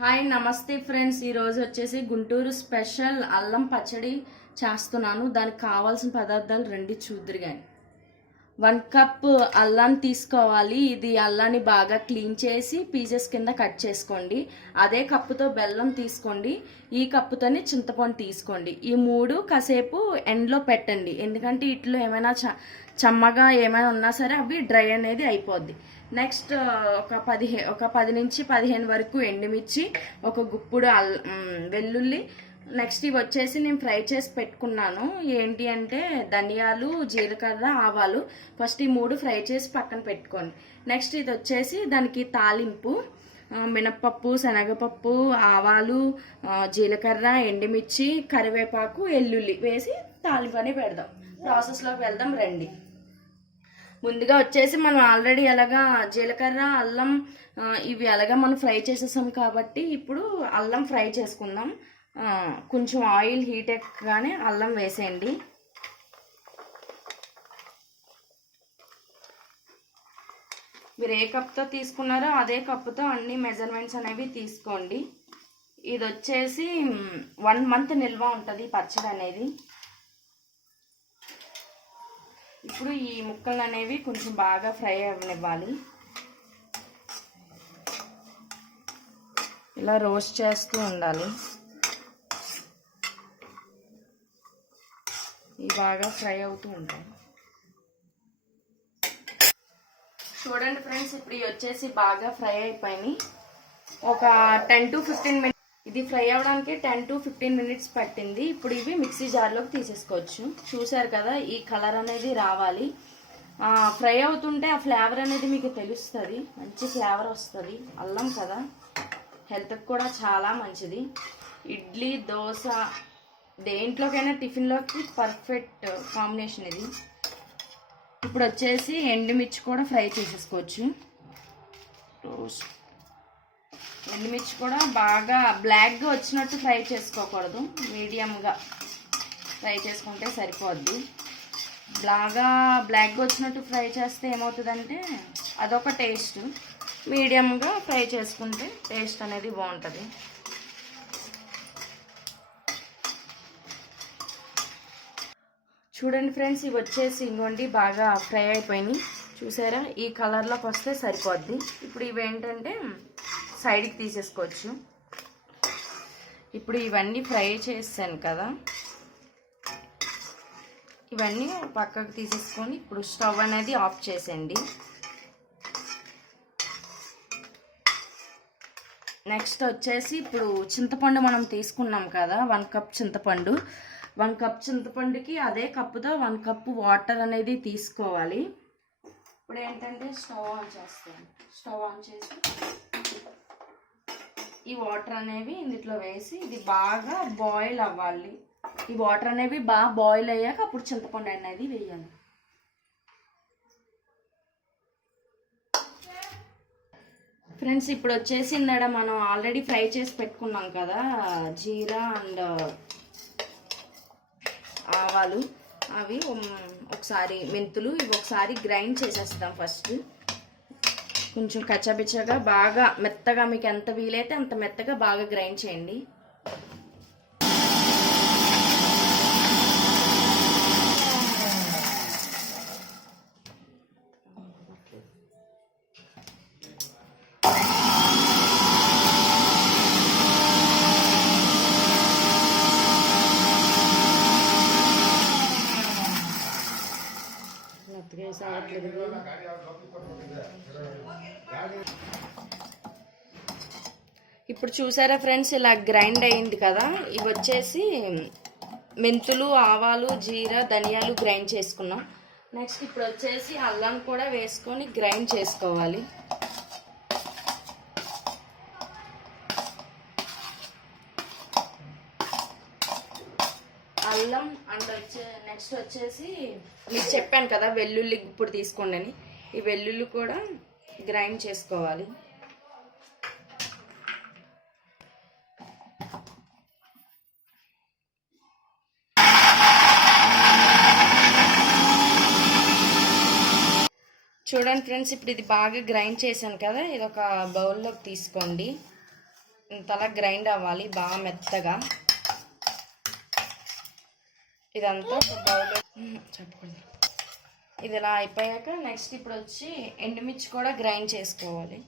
Hi నమస్తే friends. ఈరోజు వచ్చేసి గుంటూరు స్పెషల్ అల్లం పచ్చడి చేస్తున్నాను. దానికి కావాల్సిన పదార్థాలు రెండు చూద్దరు కానీ వన్ కప్ అల్లం తీసుకోవాలి. ఇది అల్లాన్ని బాగా క్లీన్ చేసి పీసెస్ కింద కట్ చేసుకోండి. అదే కప్పుతో బెల్లం తీసుకోండి. ఈ కప్పుతోనే చింతపండు తీసుకోండి. ఈ మూడు కాసేపు ఎండ్లో పెట్టండి. ఎందుకంటే ఇట్లో ఏమైనా చ చమ్మగా ఏమైనా ఉన్నా సరే అవి డ్రై అనేది అయిపోద్ది. నెక్స్ట్ ఒక పదిహే ఒక పది నుంచి పదిహేను వరకు ఎండుమిర్చి ఒక గుప్పుడు అల్ వెల్లుల్లి నెక్స్ట్ ఇవి వచ్చేసి నేను ఫ్రై చేసి పెట్టుకున్నాను. ఏంటి అంటే ధనియాలు జీలకర్ర ఆవాలు. ఫస్ట్ ఈ మూడు ఫ్రై చేసి పక్కన పెట్టుకోండి. నెక్స్ట్ ఇది వచ్చేసి దానికి తాలింపు మినప్పప్పు శనగపప్పు ఆవాలు జీలకర్ర ఎండుమిర్చి కరివేపాకు ఎల్లుల్లి వేసి తాలింపు అని పెడదాం ప్రాసెస్లోకి వెళ్దాం రండి. ముందుగా వచ్చేసి మనం ఆల్రెడీ ఎలాగా జీలకర్ర అల్లం ఇవి ఎలాగా మనం ఫ్రై చేసేసాం కాబట్టి ఇప్పుడు అల్లం ఫ్రై చేసుకుందాం. కొంచెం ఆయిల్ హీట్ ఎక్కగానే అల్లం వేసేయండి. మీరు ఏ కప్తో తీసుకున్నారో అదే కప్తో అన్ని మెజర్మెంట్స్ అనేవి తీసుకోండి. ఇది వచ్చేసి వన్ మంత్ నిల్వ ఉంటుంది పచ్చడి అనేది. ఇప్పుడు ఈ ముక్కలు అనేవి కొంచెం బాగా ఫ్రై అవ్వనివ్వాలి. ఇలా రోస్ట్ చేస్తూ ఉండాలి. ఇవి బాగా ఫ్రై అవుతూ ఉంటాయి. చూడండి ఫ్రెండ్స్ ఇప్పుడు ఇవి వచ్చేసి బాగా ఫ్రై అయిపోయినాయి. ఒక టెన్ టు ఫిఫ్టీన్ మినిట్స్ ఇది ఫ్రై అవ్వడానికి టెన్ టు ఫిఫ్టీన్ మినిట్స్ పట్టింది. ఇప్పుడు ఇవి మిక్సీ జార్లోకి తీసేసుకోవచ్చు. చూసారు కదా ఈ కలర్ అనేది రావాలి. ఫ్రై అవుతుంటే ఆ ఫ్లేవర్ అనేది మీకు తెలుస్తుంది. మంచి ఫ్లేవర్ వస్తుంది. అల్లం కదా హెల్త్కి కూడా చాలా మంచిది. ఇడ్లీ దోశ దేంట్లోకైనా టిఫిన్లోకి పర్ఫెక్ట్ కాంబినేషన్ ఇది. ఇప్పుడు వచ్చేసి ఎండుమిర్చి కూడా ఫ్రై చేసేసుకోవచ్చు. ఎండుమిర్చి కూడా బాగా బ్లాక్గా వచ్చినట్టు ఫ్రై చేసుకోకూడదు. మీడియంగా ఫ్రై చేసుకుంటే సరిపోద్ది. బాగా బ్లాక్గా వచ్చినట్టు ఫ్రై చేస్తే ఏమవుతుందంటే అదొక టేస్ట్. మీడియంగా ఫ్రై చేసుకుంటే టేస్ట్ అనేది బాగుంటుంది. చూడండి ఫ్రెండ్స్ ఇవి వచ్చేసి ఇంకోండి బాగా ఫ్రై అయిపోయినాయి. చూసారా? ఈ కలర్లోకి వస్తే సరిపోద్ది. ఇప్పుడు ఇవి ఏంటంటే సైడ్కి తీసేసుకోవచ్చు. ఇప్పుడు ఇవన్నీ ఫ్రై చేసాను కదా. ఇవన్నీ పక్కకు తీసేసుకొని ఇప్పుడు స్టవ్ అనేది ఆఫ్ చేసేయండి. నెక్స్ట్ వచ్చేసి ఇప్పుడు చింతపండు మనం తీసుకున్నాం కదా వన్ కప్ చింతపండు. వన్ కప్ చింతపండుకి అదే కప్పుతో వన్ కప్ వాటర్ అనేది తీసుకోవాలి. ఇప్పుడు ఏంటంటే స్టవ్ ఆన్ చేస్తాను. స్టవ్ ఆన్ చేసి ఈ వాటర్ అనేవి ఇందులో వేసి ఇది బాగా బాయిల్ అవ్వాలి. ఈ వాటర్ అనేవి బాగా బాయిల్ అయ్యాక అప్పుడు చింతపండు అనేది వేయాలి. ఫ్రెండ్స్ ఇప్పుడు వచ్చేసి ఇందాడ మనం ఆల్రెడీ ఫ్రై చేసి పెట్టుకున్నాం కదా జీరా అండ్ ఆవాలు అవి ఒకసారి మెంతులు ఇవి ఒకసారి గ్రైండ్ చేసేస్తాం ఫస్ట్. కొంచెం కచ్చబిచ్చగా బాగా మెత్తగా మీకు ఎంత వీలైతే అంత మెత్తగా బాగా గ్రైండ్ చేయండి మెత్తగా వేసి అవ్వట్లేదు కదా. ఇప్పుడు చూసారా ఫ్రెండ్స్ ఇలా గ్రైండ్ అయింది కదా? ఇవి వచ్చేసి మెంతులు ఆవాలు జీరా ధనియాలు గ్రైండ్ చేసుకున్నాం. నెక్స్ట్ ఇప్పుడు వచ్చేసి అల్లం కూడా వేసుకొని గ్రైండ్ చేసుకోవాలి. అల్లం అండ్ వచ్చే నెక్స్ట్ వచ్చేసి మీకు చెప్పాను కదా వెల్లుల్లి ఇప్పుడు తీసుకోండి అని. ఈ వెల్లుల్లి కూడా గ్రైండ్ చేసుకోవాలి. చూడండి ఫ్రెండ్స్ ఇప్పుడు ఇది బాగా గ్రైండ్ చేశాను కదా ఇది ఒక బౌల్లోకి తీసుకోండి. ఇంతలా గ్రైండ్ అవ్వాలి బాగా మెత్తగా. ఇదంతా ఒక బౌల్ చెప్పకూడదు. ఇది ఇలా అయిపోయాక నెక్స్ట్ ఇప్పుడు వచ్చి ఎండుమిర్చి కూడా గ్రైండ్ చేసుకోవాలి.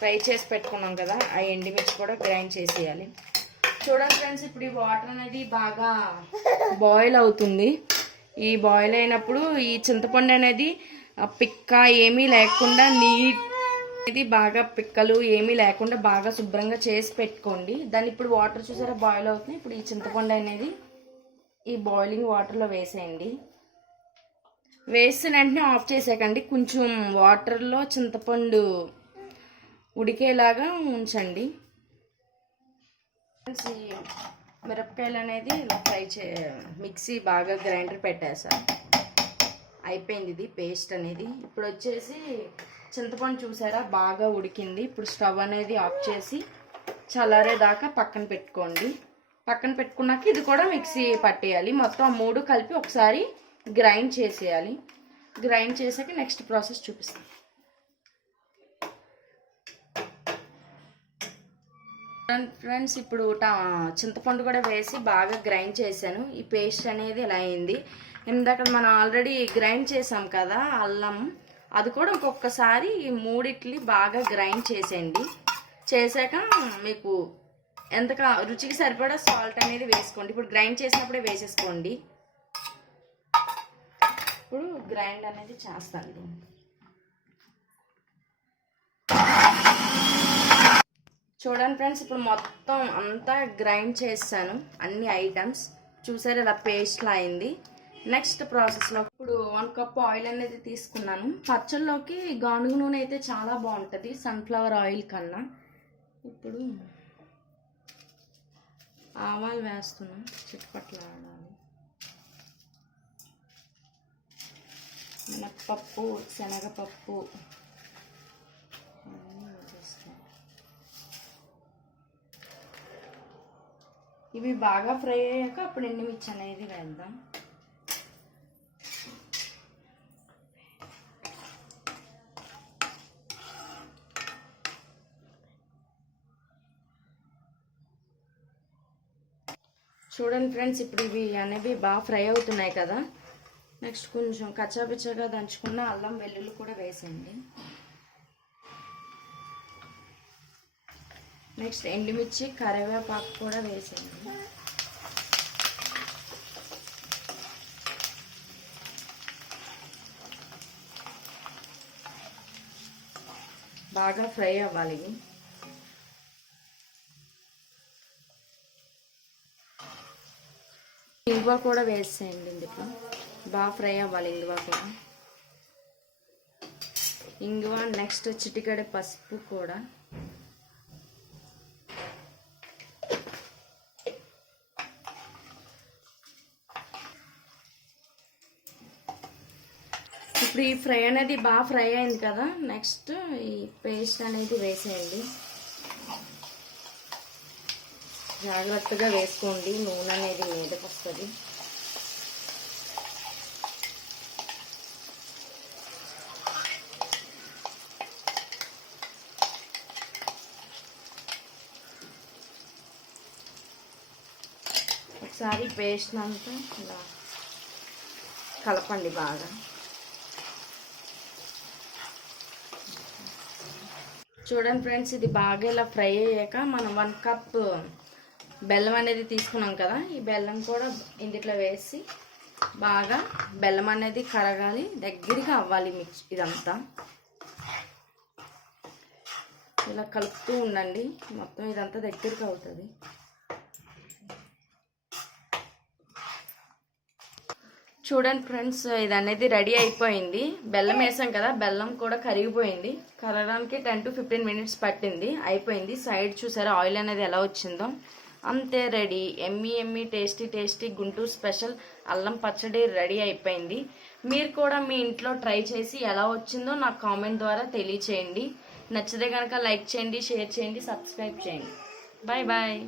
ఫ్రై చేసి పెట్టుకున్నాం కదా ఆ ఎండుమిర్చి కూడా గ్రైండ్ చేసేయాలి. చూడండి ఫ్రెండ్స్ ఇప్పుడు ఈ వాటర్ అనేది బాగా బాయిల్ అవుతుంది. ఈ బాయిల్ అయినప్పుడు ఈ చింతపండు అనేది పిక్క ఏమీ లేకుండా నీట్ ఇది బాగా పిక్కలు ఏమీ లేకుండా బాగా శుభ్రంగా చేసి పెట్టుకోండి. దాన్ని ఇప్పుడు వాటర్ చూసారా బాయిల్ అవుతుంది ఇప్పుడు ఈ చింతపండు అనేది ఈ బాయిలింగ్ వాటర్లో వేసేయండి. వేసిన వెంటనే ఆఫ్ చేసేకండి కొంచెం వాటర్లో చింతపండు ఉడికేలాగా ఉంచండి. మిరపకాయలు అనేది ఫ్రై చే మిక్సీ బాగా గ్రైండర్ పెట్టేసా అయిపోయింది ఇది పేస్ట్ అనేది. ఇప్పుడు వచ్చేసి చింతపండు చూసారా? బాగా ఉడికింది. ఇప్పుడు స్టవ్ అనేది ఆఫ్ చేసి చల్లారేదాకా పక్కన పెట్టుకోండి. పక్కన పెట్టుకున్నాక ఇది కూడా మిక్సీ పట్టేయాలి. మొత్తం ఆ మూడు కలిపి ఒకసారి గ్రైండ్ చేసేయాలి. గ్రైండ్ చేసాక నెక్స్ట్ ప్రాసెస్ చూపిస్తాను ఫ్రెండ్స్ ఇప్పుడు చింతపండు కూడా వేసి బాగా గ్రైండ్ చేశాను. ఈ పేస్ట్ అనేది ఇలా అయింది? ఇందాక మనం ఆల్రెడీ గ్రైండ్ చేసాం కదా అల్లం. అది కూడా ఒక్కొక్కసారి ఈ మూడిట్లి బాగా గ్రైండ్ చేసేయండి. చేశాక మీకు ఎంత రుచికి సరిపడా సాల్ట్ అనేది వేసుకోండి. ఇప్పుడు గ్రైండ్ చేసినప్పుడే వేసేసుకోండి. ఇప్పుడు గ్రైండ్ అనేది చేస్తాను చూడండి ఫ్రెండ్స్ ఇప్పుడు మొత్తం అంతా గ్రైండ్ చేస్తాను. అన్ని ఐటమ్స్. చూసారు ఇలా పేస్ట్లా అయింది. నెక్స్ట్ ప్రాసెస్లో ఇప్పుడు వన్ కప్ ఆయిల్ అనేది తీసుకున్నాను. పచ్చళ్ళలోకి గానుగు నూనె అయితే చాలా బాగుంటుంది సన్ఫ్లవర్ ఆయిల్ కన్నా. ఇప్పుడు ఆవాలు వేస్తున్నాం చిట్టుపట్ల ఆడాలి. మినప్పప్పు శనగపప్పు ఇవి బాగా ఫ్రై అయ్యాక అప్పుడు ఎండుమిర్చి అనేది వేద్దాం. చూడండి ఫ్రెండ్స్ ఇప్పుడు ఇవి అనేవి బాగా ఫ్రై అవుతున్నాయి కదా. నెక్స్ట్ కొంచెం కచ్చాపిచ్చగా దంచుకున్న అల్లం వెల్లుల్లి కూడా వేసేయండి. నెక్స్ట్ ఎండుమిర్చి కరివేపాకు కూడా వేసేయండి. బాగా ఫ్రై అవ్వాలి. ఇంగువ కూడా వేసేయండి ఇందులో. బాగా ఫ్రై అవ్వాలి ఇంగువ కూడా. ఇంగువ నెక్స్ట్ చిటికడ పసుపు కూడా. ఇప్పుడు ఈ ఫ్రై అనేది బాగా ఫ్రై అయింది కదా నెక్స్ట్ ఈ పేస్ట్ అనేది వేసేయండి. జాగ్రత్తగా వేసుకోండి నూనె అనేది మీదకి వస్తుంది. ఒకసారి పేస్ట్ అంతా ఇలా కలపండి బాగా. చూడండి ఫ్రెండ్స్ ఇది బాగా ఇలా ఫ్రై అయ్యాక మనం వన్ కప్ బెల్లం అనేది తీసుకున్నాం కదా ఈ బెల్లం కూడా ఇందులో వేసి బాగా బెల్లం అనేది కరగాలి దగ్గరికి అవ్వాలి మిక్స్ ఇదంతా. ఇలా కలుపుతూ ఉండండి మొత్తం ఇదంతా దగ్గరికి అవుతుంది. చూడండి ఫ్రెండ్స్ ఇది అనేది రెడీ అయిపోయింది. బెల్లం వేసాం కదా బెల్లం కూడా కరిగిపోయింది. కరగడానికి టెన్ టు ఫిఫ్టీన్ మినిట్స్ పట్టింది అయిపోయింది. సైడ్ చూసారా ఆయిల్ అనేది ఎలా వచ్చిందో. అంతే ready. Yummy yummy tasty tasty Guntur special అల్లం పచ్చడి రెడీ అయిపోయింది. మీరు కూడా మీ ఇంట్లో ట్రై చేసి ఎలా వచ్చిందో నాకు కామెంట్ ద్వారా తెలియచేయండి. నచ్చితే కనుక లైక్ చేయండి షేర్ చేయండి సబ్స్క్రైబ్ చేయండి. Bye bye.